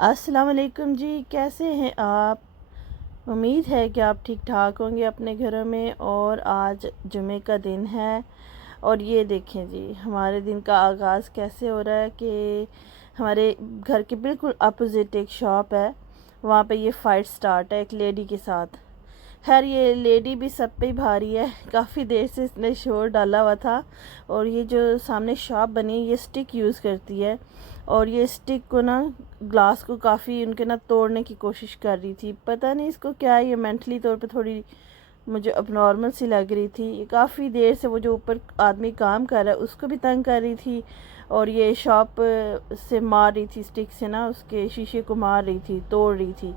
अस्सलाम वालेकुम जी, कैसे हैं आप। उम्मीद है कि आप ठीक ठाक होंगे अपने घरों में। और आज जुमे का दिन है और ये देखें जी हमारे दिन का आगाज़ कैसे हो रहा है कि हमारे घर के बिल्कुल अपोजिट एक शॉप है, वहाँ पे ये फ़ाइट स्टार्ट है एक लेडी के साथ। खैर ये लेडी भी सब पे ही भारी है, काफ़ी देर से इसने शोर डाला हुआ था। और ये जो सामने शॉप बनी है ये स्टिक यूज़ करती है और ये स्टिक को ना ग्लास को काफ़ी उनके ना तोड़ने की कोशिश कर रही थी। पता नहीं इसको क्या है, ये मेंटली तौर पे थोड़ी मुझे अबनॉर्मल सी लग रही थी। ये काफ़ी देर से वो जो ऊपर आदमी काम कर रहा है उसको भी तंग कर रही थी और ये शॉप से मार रही थी, स्टिक से ना उसके शीशे को मार रही थी, तोड़ रही थी।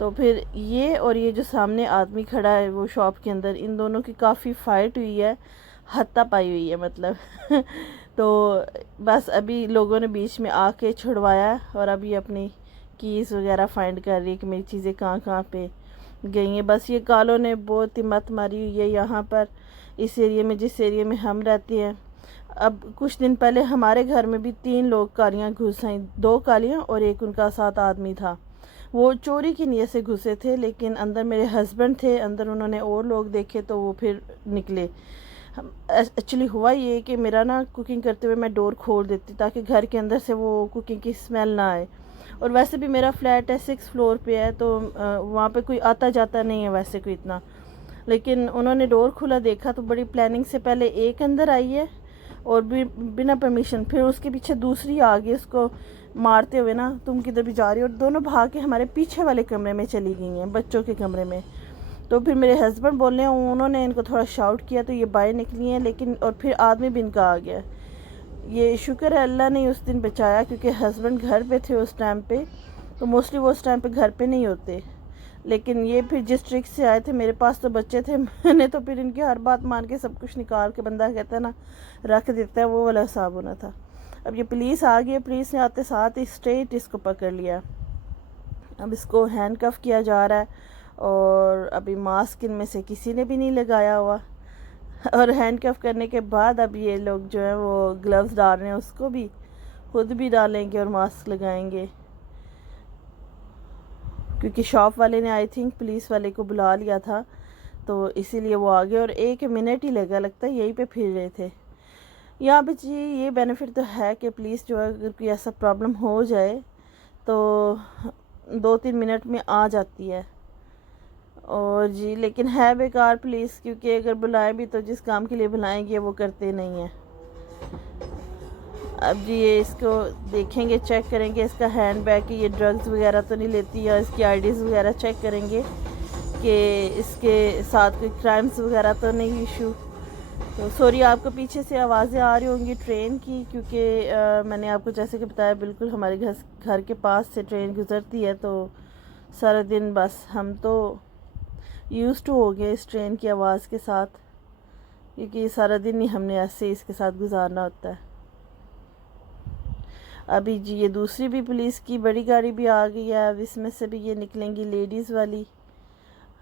तो फिर ये और ये जो सामने आदमी खड़ा है वो शॉप के अंदर, इन दोनों की काफ़ी फ़ाइट हुई है, हाथापाई हुई है मतलब तो बस अभी लोगों ने बीच में आके छुड़वाया और अभी अपनी कीज़ वगैरह फाइंड कर रही है कि मेरी चीज़ें कहाँ कहाँ पे गई हैं। बस ये कालों ने बहुत ही मत मारी हुई है यहाँ पर, इस एरिया में, जिस एरिया में हम रहते हैं। अब कुछ दिन पहले हमारे घर में भी 3 लोग कालियाँ घुस आई, 2 कालियाँ और एक उनका साथ आदमी था। वो चोरी की नीयत से घुसे थे लेकिन अंदर मेरे हस्बैंड थे, अंदर उन्होंने और लोग देखे तो वो फिर निकले। एक्चुअली हुआ ये कि मेरा ना कुकिंग करते हुए मैं डोर खोल देती ताकि घर के अंदर से वो कुकिंग की स्मेल ना आए। और वैसे भी मेरा फ्लैट है 6 फ्लोर पे है तो वहाँ पे कोई आता जाता नहीं है वैसे कोई इतना। लेकिन उन्होंने डोर खुला देखा तो बड़ी प्लानिंग से पहले एक अंदर आई है और भी बिना परमिशन, फिर उसके पीछे दूसरी आ गई उसको मारते हुए ना, तुम किधर भी जा रही हो। और दोनों भाग के हमारे पीछे वाले कमरे में चली गई हैं, बच्चों के कमरे में। तो फिर मेरे हस्बैंड बोले, उन्होंने इनको थोड़ा शाउट किया तो ये बाहर निकली हैं, लेकिन और फिर आदमी भी इनका आ गया। ये शुक्र है अल्लाह ने उस दिन बचाया क्योंकि हस्बैंड घर पे थे उस टाइम पे, तो मोस्टली वो उस टाइम पे घर पे नहीं होते। लेकिन ये फिर जिस ट्रिक से आए थे, मेरे पास तो बच्चे थे मैंने तो फिर इनकी हर बात मान के सब कुछ निकाल के, बंदा कहता है ना रख देता है, वो वाला हिसाब होना था। अब ये पुलिस आ गई, पुलिस ने आते साथ ही स्ट्रेट इसको पकड़ लिया। अब इसको हैंडकफ किया जा रहा है और अभी मास्क इनमें से किसी ने भी नहीं लगाया हुआ और हैंडकफ करने के बाद अब ये लोग जो है वो ग्लव्स डाल रहे हैं, उसको भी खुद भी डालेंगे और मास्क लगाएंगे क्योंकि शॉप वाले ने आई थिंक पुलिस वाले को बुला लिया था तो इसीलिए वो आ गए। और 1 मिनट ही लगा, लगता है यहीं पे फिर रहे थे। यहाँ पे जी ये बेनिफिट तो है कि पुलिस जो है अगर कोई ऐसा प्रॉब्लम हो जाए तो 2-3 मिनट में आ जाती है। और जी लेकिन है बेकार पुलिस, क्योंकि अगर बुलाएं भी तो जिस काम के लिए बुलाएंगे वो करते नहीं हैं। अब जी ये इसको देखेंगे, चेक करेंगे इसका हैंड बैग कि ये ड्रग्स वगैरह तो नहीं लेती, या इसकी आईडीज़ वगैरह चेक करेंगे कि इसके साथ कोई क्राइम्स वगैरह तो नहीं इशू। तो सॉरी आपको पीछे से आवाज़ें आ रही होंगी ट्रेन की, क्योंकि मैंने आपको जैसे कि बताया बिल्कुल हमारे घर के पास से ट्रेन गुज़रती है तो सारा दिन बस हम तो यूज़ टू हो गए इस ट्रेन की आवाज़ के साथ, क्योंकि सारा दिन ही हमने ऐसे इसके साथ गुजारना होता है। अभी जी ये दूसरी भी पुलिस की बड़ी गाड़ी भी आ गई है, अब इसमें से भी ये निकलेंगी लेडीज़ वाली।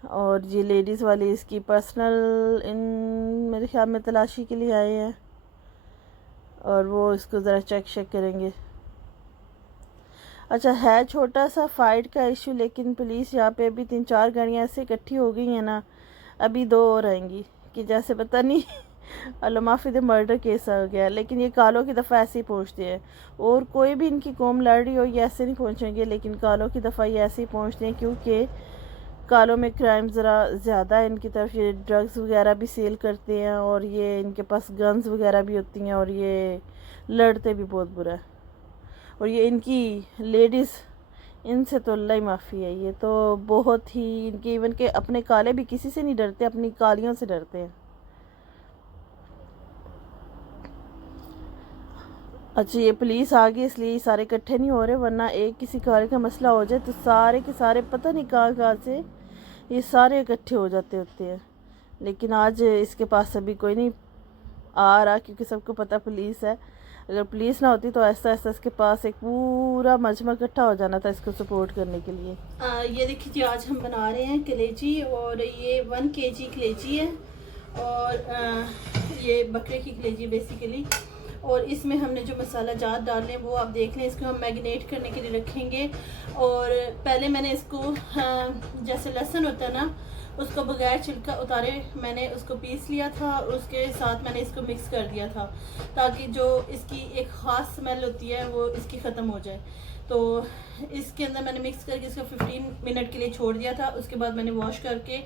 और ये लेडीज़ वाली इसकी पर्सनल इन मेरे ख्याल में तलाशी के लिए आए हैं और वो इसको ज़रा चेक करेंगे। अच्छा है छोटा सा फ़ाइट का इशू, लेकिन पुलिस यहाँ पे अभी 3-4 गाड़ियाँ ऐसे इकट्ठी हो गई हैं ना, अभी 2 और आएंगी कि जैसे पता नहीं अल्लाह माफ़ी दे मर्डर केस हो गया। लेकिन ये कालों की दफ़ा ऐसे ही पहुँचते हैं, और कोई भी इनकी कौम लड़ रही हो ये ऐसे नहीं पहुँचेंगे, लेकिन कालों की दफ़ा ये ऐसे ही पहुँचते हैं क्योंकि कालों में क्राइम ज़रा ज़्यादा है इनकी तरफ। ये ड्रग्स वगैरह भी सेल करते हैं और ये इनके पास गन्स वगैरह भी होती हैं और ये लड़ते भी बहुत बुरा है। और ये इनकी लेडीज़, इनसे तो अल्लाह ही माफ़ी है, ये तो बहुत ही इनके इवन के अपने काले भी किसी से नहीं डरते, अपनी कालियों से डरते हैं। अच्छा ये पुलिस आ गई इसलिए सारे इकट्ठे नहीं हो रहे, वरना एक किसी कार का मसला हो जाए तो सारे के सारे पता नहीं कहाँ कहाँ से ये सारे इकट्ठे हो जाते होते हैं। लेकिन आज इसके पास अभी कोई नहीं आ रहा क्योंकि सबको पता पुलिस है। अगर पुलिस ना होती तो ऐसा ऐसा इसके पास एक पूरा मजमा इकट्ठा हो जाना था इसको सपोर्ट करने के लिए। ये देखिए जी आज हम बना रहे हैं कलेजी, और ये 1 kg कलेजी है और ये बकरे की कलेजी बेसिकली। और इसमें हमने जो मसाला जात डालने हैं वो आप देख लें। इसको हम मैरिनेट करने के लिए रखेंगे। और पहले मैंने इसको जैसे लहसुन होता है ना, उसको बगैर छिलका उतारे मैंने उसको पीस लिया था और उसके साथ मैंने इसको मिक्स कर दिया था, ताकि जो इसकी एक ख़ास स्मेल होती है वो इसकी ख़त्म हो जाए। तो इसके अंदर मैंने मिक्स करके इसको 15 मिनट के लिए छोड़ दिया था। उसके बाद मैंने वॉश करके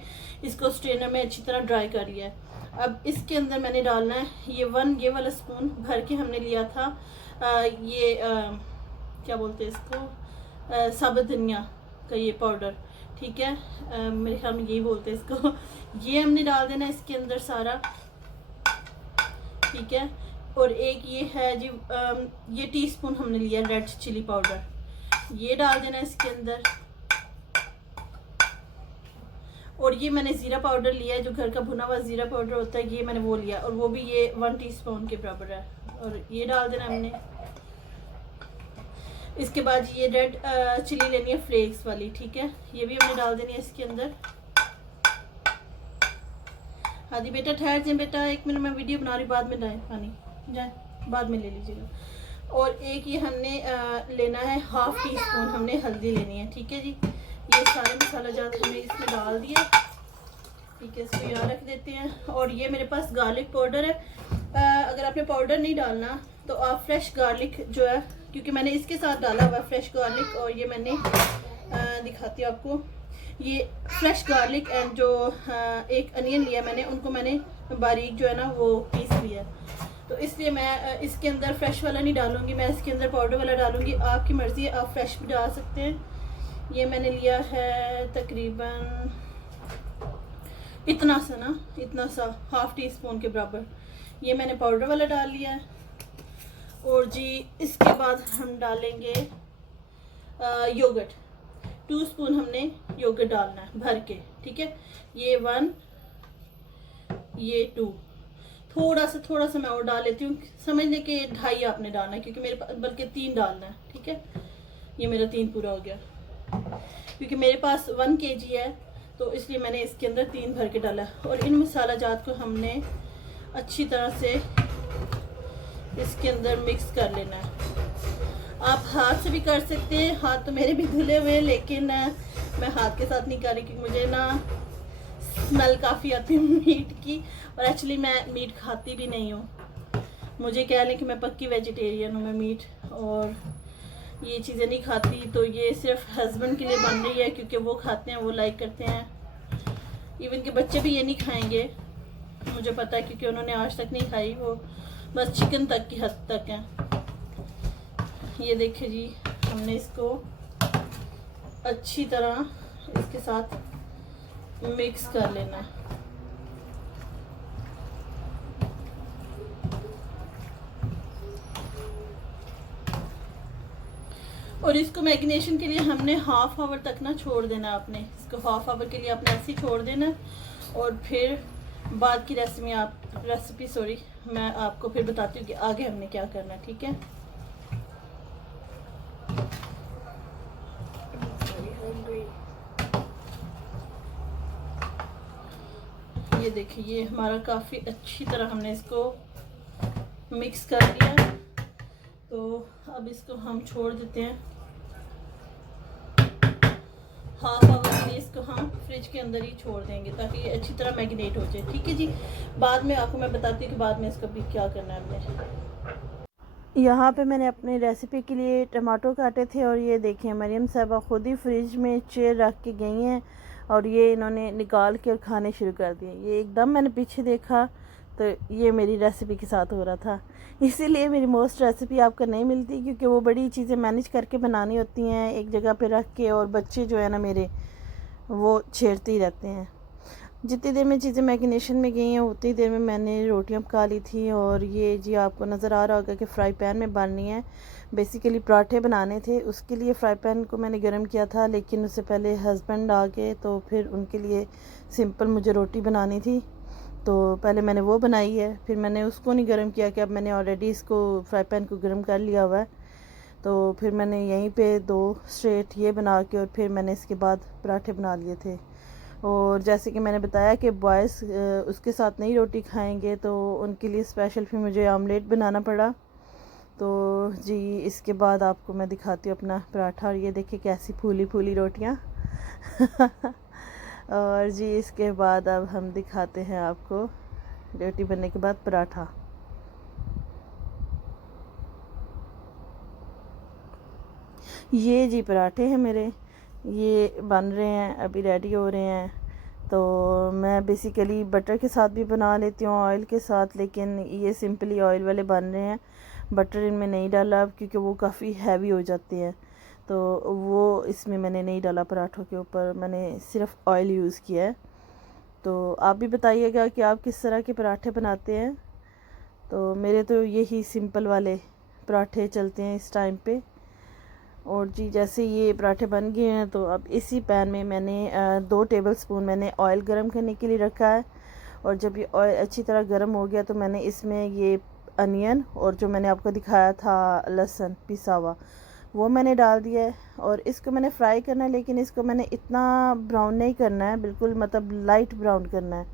इसको स्ट्रेनर में अच्छी तरह ड्राई कर लिया है। अब इसके अंदर मैंने डालना है ये वाला स्पून भर के हमने लिया था क्या बोलते हैं इसको, साबुत धनिया का ये पाउडर, ठीक है। मेरे ख्याल में यही बोलते हैं इसको। ये हमने डाल देना इसके अंदर सारा, ठीक है। और एक ये है जी ये टीस्पून हमने लिया रेड चिली पाउडर, ये डाल देना इसके अंदर। और ये मैंने ज़ीरा पाउडर लिया है, जो घर का भुना हुआ ज़ीरा पाउडर होता है, ये मैंने वो लिया, और वो भी ये 1 टीस्पून के बराबर है। और ये डाल देना हमने। इसके बाद ये रेड चिली लेनी है फ्लेक्स वाली, ठीक है, ये भी हमने डाल देनी है इसके अंदर। हाँ जी बेटा ठहर जाए बेटा, 1 मिनट, मैं वीडियो बना रही, बाद में लाए पानी जाए, बाद में ले लीजिएगा। और एक ये हमने लेना है 1/2 टीस्पून हमने हल्दी लेनी है, ठीक है जी। ये सारे मसाला जात हमने इसमें डाल दिए, ठीक है। इसको यहाँ रख देते हैं। और ये मेरे पास गार्लिक पाउडर है। अगर आपने पाउडर नहीं डालना तो आप फ्रेश गार्लिक जो है, क्योंकि मैंने इसके साथ डाला हुआ फ्रेश गार्लिक, और ये मैंने दिखाती हूँ आपको, ये फ्रेश गार्लिक एंड जो एक अनियन लिया मैंने, उनको मैंने बारीक जो है ना वो पीस लिया। तो इसलिए मैं इसके अंदर फ्रेश वाला नहीं डालूंगी, मैं इसके अंदर पाउडर वाला डालूंगी। आपकी मर्ज़ी है, आप फ्रेश भी डाल सकते हैं। ये मैंने लिया है तकरीबन इतना सा ना, इतना सा 1/2 टीस्पून के बराबर, ये मैंने पाउडर वाला डाल लिया है। और जी इसके बाद हम डालेंगे योगर्ट, 2 स्पून हमने योगर्ट डालना है भर के, ठीक है। ये 1, ये 2, थोड़ा सा मैं और डाल लेती हूँ, समझ लें कि 2.5 आपने डालना है, क्योंकि मेरे पास बल्कि 3 डालना है, ठीक है। ये मेरा 3 पूरा हो गया, क्योंकि मेरे पास 1 kg है, तो इसलिए मैंने इसके अंदर 3 भर के डाला। और इन मसाला जात को हमने अच्छी तरह से इसके अंदर मिक्स कर लेना है। आप हाथ से भी कर सकते हैं, हाथ तो मेरे भी धुले हुए हैं, लेकिन मैं हाथ के साथ नहीं कर रही, क्योंकि मुझे ना स्मेल काफ़ी आती है मीट की, और एक्चुअली मैं मीट खाती भी नहीं हूँ। मुझे कह लें कि मैं पक्की वेजिटेरियन हूँ, मैं मीट और ये चीज़ें नहीं खाती। तो ये सिर्फ हस्बैंड के लिए बन रही है, क्योंकि वो खाते हैं, वो लाइक करते हैं। इवन के बच्चे भी ये नहीं खाएंगे, मुझे पता है, क्योंकि उन्होंने आज तक नहीं खाई, वो बस चिकन तक की हद तक है। ये देखिए जी, हमने इसको अच्छी तरह इसके साथ मिक्स कर लेना है। और इसको मैरिनेशन के लिए हमने 1/2 आवर तक ना छोड़ देना है। आपने इसको 1/2 आवर के लिए आपने ऐसे ही छोड़ देना, और फिर बाद की रेसिपी मैं आपको फिर बताती हूँ कि आगे हमने क्या करना है, ठीक है। ये देखिए, ये हमारा काफ़ी अच्छी तरह हमने इसको मिक्स कर लिया। तो अब इसको हम छोड़ देते हैं 1/2 आवर के लिए, इसको हम फ्रिज के अंदर ही छोड़ देंगे, ताकि ये अच्छी तरह मैरिनेट हो जाए, ठीक है जी। बाद में आपको मैं बताती हूँ कि बाद में इसका भी क्या करना है हमने। यहाँ पे मैंने अपनी रेसिपी के लिए टमाटो काटे थे, और ये देखिए मरियम साहबा खुद ही फ्रिज में चेयर रख के गई हैं, और ये इन्होंने निकाल के और खाने शुरू कर दिए। ये एकदम मैंने पीछे देखा तो ये मेरी रेसिपी के साथ हो रहा था, इसीलिए मेरी मोस्ट रेसिपी आपको नहीं मिलती, क्योंकि वो बड़ी चीज़ें मैनेज करके बनानी होती हैं एक जगह पे रख के, और बच्चे जो है ना मेरे वो छेड़ते ही रहते हैं। जितनी देर में चीज़ें मैरिनेशन में गई हैं उतनी देर में मैंने रोटियां पका ली थी। और ये जी आपको नज़र आ रहा होगा कि फ्राई पैन में बननी है। बेसिकली पराठे बनाने थे, उसके लिए फ्राई पैन को मैंने गर्म किया था, लेकिन उससे पहले हस्बैंड आ गए, तो फिर उनके लिए सिंपल मुझे रोटी बनानी थी, तो पहले मैंने वो बनाई है, फिर मैंने उसको नहीं गर्म किया कि अब मैंने ऑलरेडी इसको फ्राई पैन को गर्म कर लिया हुआ है। तो फिर मैंने यहीं पे 2 स्ट्रेट ये बना के, और फिर मैंने इसके बाद पराठे बना लिए थे। और जैसे कि मैंने बताया कि बॉयज़ उसके साथ नहीं रोटी खाएंगे, तो उनके लिए स्पेशल फिर मुझे आमलेट बनाना पड़ा। तो जी इसके बाद आपको मैं दिखाती हूँ अपना पराठा, और ये देखिए कैसी फूली फूली रोटियाँ और जी इसके बाद अब हम दिखाते हैं आपको रोटी बनने के बाद पराठा। ये जी पराठे हैं मेरे, ये बन रहे हैं, अभी रेडी हो रहे हैं। तो मैं बेसिकली बटर के साथ भी बना लेती हूँ, ऑयल के साथ, लेकिन ये सिंपली ऑयल वाले बन रहे हैं। बटर इनमें नहीं डाला क्योंकि वो काफ़ी हैवी हो जाते हैं, तो वो इसमें मैंने नहीं डाला। पराठों के ऊपर मैंने सिर्फ ऑयल यूज़ किया है। तो आप भी बताइएगा कि आप किस तरह के पराठे बनाते हैं। तो मेरे तो यही सिंपल वाले पराठे चलते हैं इस टाइम पे। और जी जैसे ये पराठे बन गए हैं, तो अब इसी पैन में मैंने 2 टेबलस्पून मैंने ऑयल गरम करने के लिए रखा है। और जब ये ऑयल अच्छी तरह गरम हो गया, तो मैंने इसमें ये अनियन और जो मैंने आपको दिखाया था लहसुन पिसा हुआ, वो मैंने डाल दिया है। और इसको मैंने फ्राई करना है, लेकिन इसको मैंने इतना ब्राउन नहीं करना है, बिल्कुल मतलब लाइट ब्राउन करना है,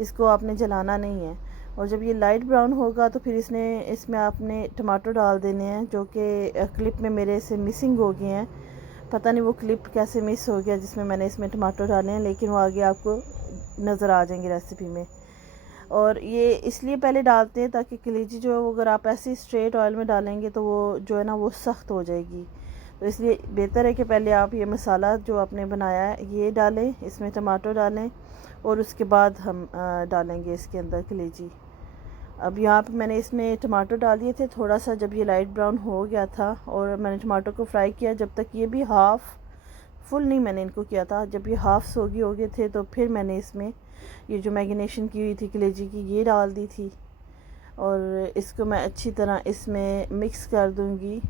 इसको आपने जलाना नहीं है। और जब ये लाइट ब्राउन होगा, तो फिर इसमें आपने टमाटर डाल देने हैं, जो कि क्लिप में मेरे से मिसिंग हो गए हैं। पता नहीं वो क्लिप कैसे मिस हो गया जिसमें मैंने इसमें टमाटर डाले हैं, लेकिन वो आगे आपको नज़र आ जाएंगे रेसिपी में। और ये इसलिए पहले डालते हैं ताकि कलेजी जो है वो अगर आप ऐसे स्ट्रेट ऑयल में डालेंगे, तो वो जो है ना वो सख्त हो जाएगी। तो इसलिए बेहतर है कि पहले आप ये मसाला जो आपने बनाया है ये डालें, इसमें टमाटर डालें, और उसके बाद हम डालेंगे इसके अंदर कलेजी। अब यहाँ पे मैंने इसमें टमाटर डाल दिए थे थोड़ा सा, जब ये लाइट ब्राउन हो गया था, और मैंने टमाटर को फ्राई किया जब तक ये भी हाफ़, फुल नहीं मैंने इनको किया था, जब ये हाफ़ सोगी हो गए थे, तो फिर मैंने इसमें ये जो मैरिनेशन की हुई थी कलेजी की ये डाल दी थी। और इसको मैं अच्छी तरह इसमें मिक्स कर दूँगी।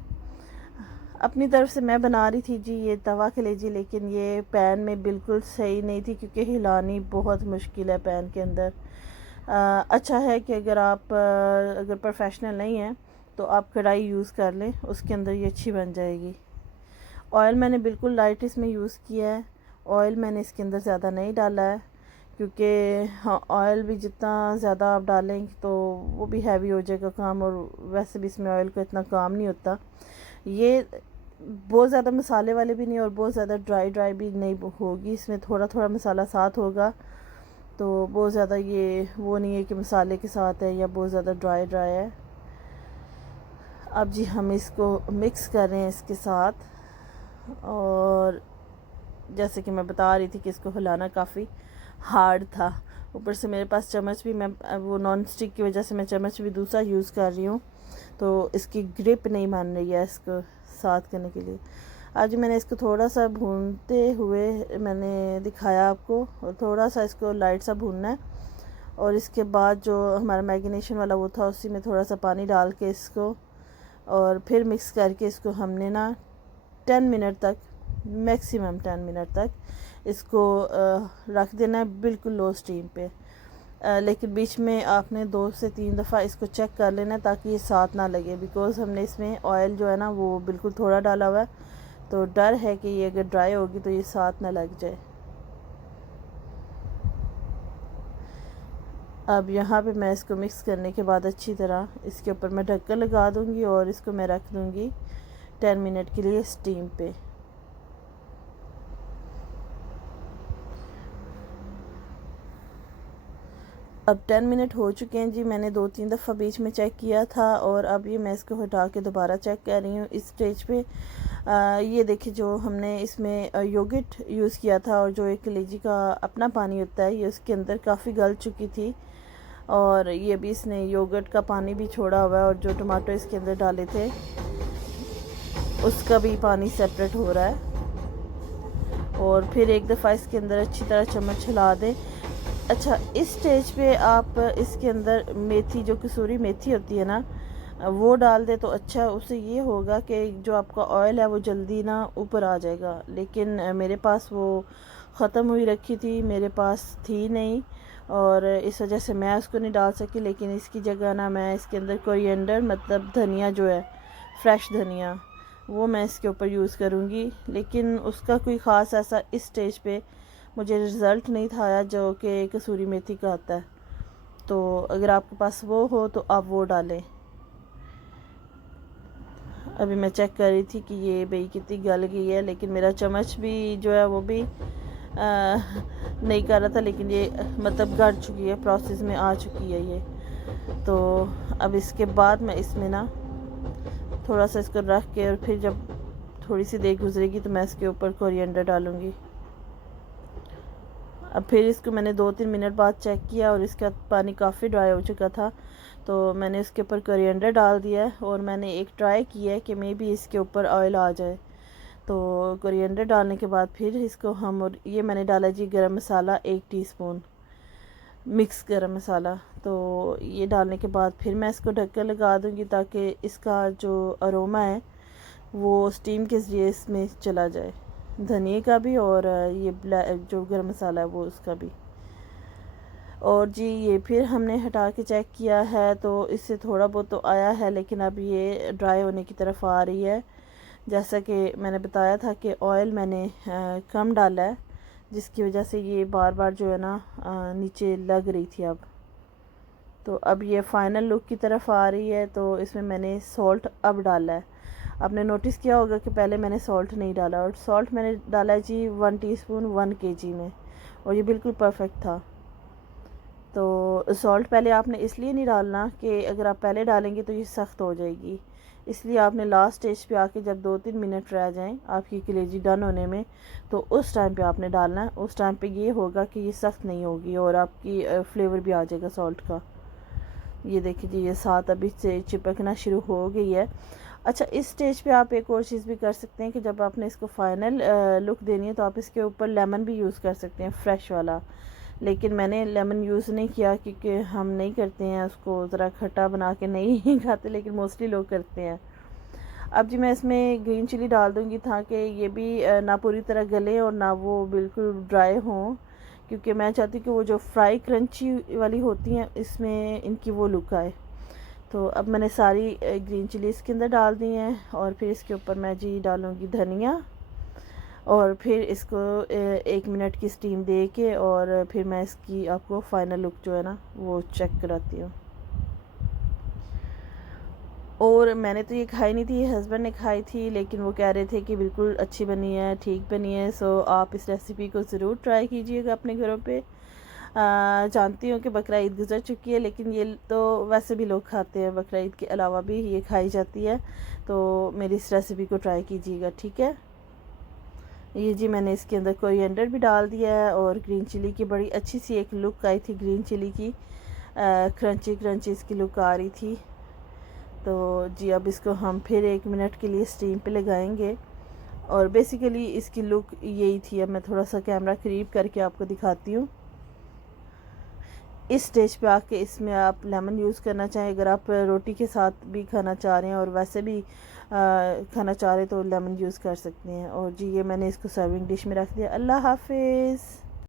अपनी तरफ से मैं बना रही थी जी ये तवा कलेजी, लेकिन ये पैन में बिल्कुल सही नहीं थी, क्योंकि हिलानी बहुत मुश्किल है पैन के अंदर। अच्छा है कि अगर आप अगर प्रोफेशनल नहीं हैं, तो आप कढ़ाई यूज़ कर लें, उसके अंदर ये अच्छी बन जाएगी। ऑयल मैंने बिल्कुल लाइट इसमें यूज़ किया है, ऑयल मैंने इसके अंदर ज़्यादा नहीं डाला है, क्योंकि हाँ ऑयल भी जितना ज़्यादा आप डालेंगे तो वो भी हैवी हो जाएगा काम, और वैसे भी इसमें ऑयल का इतना काम नहीं होता। ये बहुत ज़्यादा मसाले वाले भी नहीं और बहुत ज़्यादा ड्राई भी नहीं होगी, इसमें थोड़ा थोड़ा मसाला साथ होगा। तो बहुत ज़्यादा ये वो नहीं है कि मसाले के साथ है या बहुत ज़्यादा ड्राई है। अब जी हम इसको मिक्स कर रहे हैं इसके साथ, और जैसे कि मैं बता रही थी कि इसको हिलाना काफ़ी हार्ड था। ऊपर से मेरे पास चम्मच भी, मैं वो नॉन स्टिक की वजह से मैं चम्मच भी दूसरा यूज़ कर रही हूँ, तो इसकी ग्रिप नहीं मान रही है इसको साथ करने के लिए। आज मैंने इसको थोड़ा सा भूनते हुए मैंने दिखाया आपको, और थोड़ा सा इसको लाइट सा भूनना है। और इसके बाद जो हमारा मैरिनेशन वाला वो था, उसी में थोड़ा सा पानी डाल के इसको, और फिर मिक्स करके इसको हमने ना 10 मिनट तक, मैक्सिमम 10 मिनट तक इसको रख देना है बिल्कुल लो स्टीम पे। लेकिन बीच में आपने 2 से 3 दफ़ा इसको चेक कर लेना है, ताकि ये साथ ना लगे, बिकॉज़ हमने इसमें ऑयल जो है ना वो बिल्कुल थोड़ा डाला हुआ है, तो डर है कि ये अगर ड्राई होगी तो ये साथ ना लग जाए। अब यहाँ पे मैं इसको मिक्स करने के बाद अच्छी तरह इसके ऊपर मैं ढक्कन लगा दूँगी, और इसको मैं रख दूँगी 10 मिनट के लिए स्टीम पे। अब 10 मिनट हो चुके हैं जी, मैंने 2-3 दफ़ा बीच में चेक किया था, और अब ये मैं इसको हटा के दोबारा चेक कर रही हूँ इस स्टेज पे। ये देखिए जो हमने इसमें योगर्ट यूज़ किया था, और जो एक कलेजी का अपना पानी होता है, ये उसके अंदर काफ़ी गल चुकी थी, और ये भी इसने योगर्ट का पानी भी छोड़ा हुआ है, और जो टमाटो इसके अंदर डाले थे उसका भी पानी सेपरेट हो रहा है। और फिर एक दफ़ा इसके अंदर अच्छी तरह चम्मच हिला दें। अच्छा, इस स्टेज पे आप इसके अंदर मेथी, जो कसूरी मेथी होती है ना, वो डाल दे तो अच्छा, उससे ये होगा कि जो आपका ऑयल है वो जल्दी ना ऊपर आ जाएगा। लेकिन मेरे पास वो ख़त्म हुई रखी थी, मेरे पास थी नहीं, और इस वजह से मैं उसको नहीं डाल सकी। लेकिन इसकी जगह ना मैं इसके अंदर कोरिएंडर, मतलब धनिया जो है, फ्रेश धनिया, वो मैं इसके ऊपर यूज़ करूँगी। लेकिन उसका कोई ख़ास ऐसा इस स्टेज पे मुझे रिज़ल्ट नहीं था आया जो कि कसूरी मेथी का आता है। तो अगर आपके पास वो हो तो आप वो डालें। अभी मैं चेक कर रही थी कि ये भाई कितनी गल गई है, लेकिन मेरा चम्मच भी जो है वो भी नहीं कर रहा था, लेकिन ये मतलब गल चुकी है, प्रोसेस में आ चुकी है ये। तो अब इसके बाद मैं इसमें ना थोड़ा सा इसको रख के और फिर जब थोड़ी सी देर गुजरेगी तो मैं इसके ऊपर कोरिएंडर डालूँगी। अब फिर इसको मैंने 2-3 मिनट बाद चेक किया और इसका पानी काफ़ी ड्राई हो चुका था, तो मैंने इसके ऊपर कोरिएंडर डाल दिया है और मैंने एक ट्राई किया है कि मे बी इसके ऊपर ऑयल आ जाए। तो कोरिएंडर डालने के बाद फिर इसको हम, और ये मैंने डाला जी गरम मसाला 1 टीस्पून मिक्स गरम मसाला। तो ये डालने के बाद फिर मैं इसको ढक्कन लगा दूँगी ताकि इसका जो अरोमा है वो स्टीम के ज़रिए इसमें चला जाए, धनिए का भी और ये जो गरम मसाला है वो उसका भी। और जी ये फिर हमने हटा के चेक किया है तो इससे थोड़ा बहुत तो आया है, लेकिन अब ये ड्राई होने की तरफ आ रही है। जैसा कि मैंने बताया था कि ऑयल मैंने कम डाला है, जिसकी वजह से ये बार बार जो है ना नीचे लग रही थी। तो अब ये फ़ाइनल लुक की तरफ आ रही है। तो इसमें मैंने सॉल्ट अब डाला है। आपने नोटिस किया होगा कि पहले मैंने सॉल्ट नहीं डाला, और सॉल्ट मैंने डाला है जी 1 टीस्पून 1 केजी में, और ये बिल्कुल परफेक्ट था। तो सॉल्ट पहले आपने इसलिए नहीं डालना कि अगर आप पहले डालेंगे तो ये सख्त हो जाएगी, इसलिए आपने लास्ट स्टेज पे आके जब 2-3 मिनट रह जाएं आपकी कलेजी डन होने में, तो उस टाइम पे आपने डालना है। उस टाइम पे ये होगा कि ये सख्त नहीं होगी और आपकी फ्लेवर भी आ जाएगा सॉल्ट का। ये देखिए जी ये साथ अभी से चिपकना शुरू हो गई है। अच्छा, इस स्टेज पे आप एक और चीज़ भी कर सकते हैं कि जब आपने इसको फ़ाइनल लुक देनी है तो आप इसके ऊपर लेमन भी यूज़ कर सकते हैं, फ्रेश वाला। लेकिन मैंने लेमन यूज़ नहीं किया क्योंकि हम नहीं करते हैं उसको, ज़रा खट्टा बना के नहीं खाते, लेकिन मोस्टली लोग करते हैं। अब जी मैं इसमें ग्रीन चिली डाल दूँगी ताकि ये भी ना पूरी तरह गले और ना वो बिल्कुल ड्राई हों, क्योंकि मैं चाहती हूँ कि वो जो फ्राई क्रंची वाली होती हैं इसमें इनकी वो लुक आए। तो अब मैंने सारी ग्रीन चिली इसके अंदर डाल दी हैं, और फिर इसके ऊपर मैं जी डालूँगी धनिया, और फिर इसको 1 मिनट की स्टीम दे के और फिर मैं इसकी आपको फ़ाइनल लुक जो है ना वो चेक कराती हूँ। और मैंने तो ये खाई नहीं थी, हस्बैंड ने खाई थी, लेकिन वो कह रहे थे कि बिल्कुल अच्छी बनी है, ठीक बनी है। सो आप इस रेसिपी को ज़रूर ट्राई कीजिएगा अपने घरों पे। जानती हूँ कि बकरा ईद गुज़र चुकी है, लेकिन ये तो वैसे भी लोग खाते हैं, बकरा ईद के अलावा भी ये खाई जाती है। तो मेरी इस रेसिपी को ट्राई कीजिएगा, ठीक है। ये जी मैंने इसके अंदर कोरिएंडर भी डाल दिया है, और ग्रीन चिली की बड़ी अच्छी सी एक लुक आई थी, ग्रीन चिली की क्रंची क्रंची इसकी लुक आ रही थी। तो जी अब इसको हम फिर 1 मिनट के लिए स्टीम पे लगाएंगे, और बेसिकली इसकी लुक यही थी। अब मैं थोड़ा सा कैमरा करीब करके आपको दिखाती हूँ। इस स्टेज पे आके इसमें आप लेमन यूज़ करना चाहें, अगर आप रोटी के साथ भी खाना चाह रहे हैं और वैसे भी खाना चाह रहे हैं तो लेमन यूज़ कर सकते हैं। और जी ये मैंने इसको सर्विंग डिश में रख दिया। अल्लाह हाफिज़।